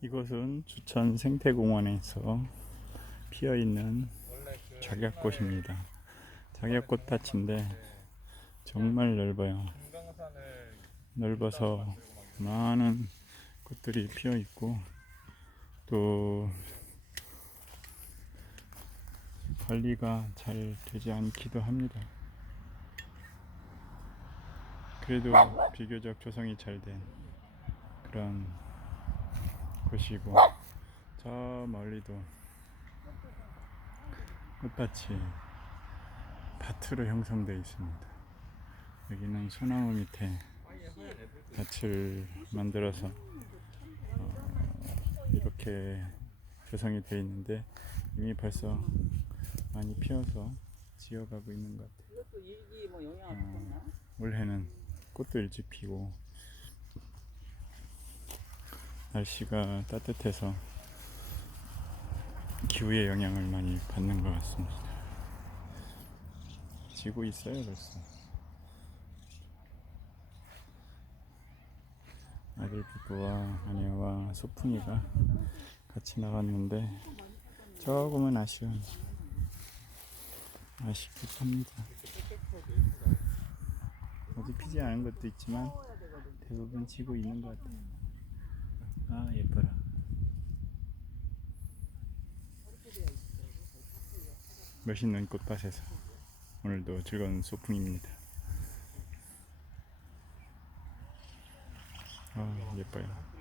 이곳은 주천 생태공원에서 피어 있는 작약꽃입니다. 작약꽃 밭인데 정말 넓어요. 넓어서 많은 꽃들이 피어 있고 또 관리가 잘 되지 않기도 합니다. 그래도 비교적 조성이 잘 된 그런 곳이고 저 멀리도 꽃밭이 밭으로 형성되어 있습니다. 여기는 소나무 밑에 밭을 만들어서 어, 이렇게 조성이 되어 있는데 이미 벌써 많이 피어서 지어가고 있는 것 같아요. 뭐 어. 올해는 꽃도 일찍 피고 날씨가 따뜻해서 기후의 영향을 많이 받는 것 같습니다. 지고 있어요 벌써. 아들 부부와 아내와 소풍이가 같이 나갔는데 조금은 아쉬운 아쉽기도 합니다. 어디 피지 않은 것도 있지만 대부분 지고 있는 것 같아요. 아 예뻐라. 멋있는 꽃밭에서 오늘도 즐거운 소풍입니다. 아 예뻐요.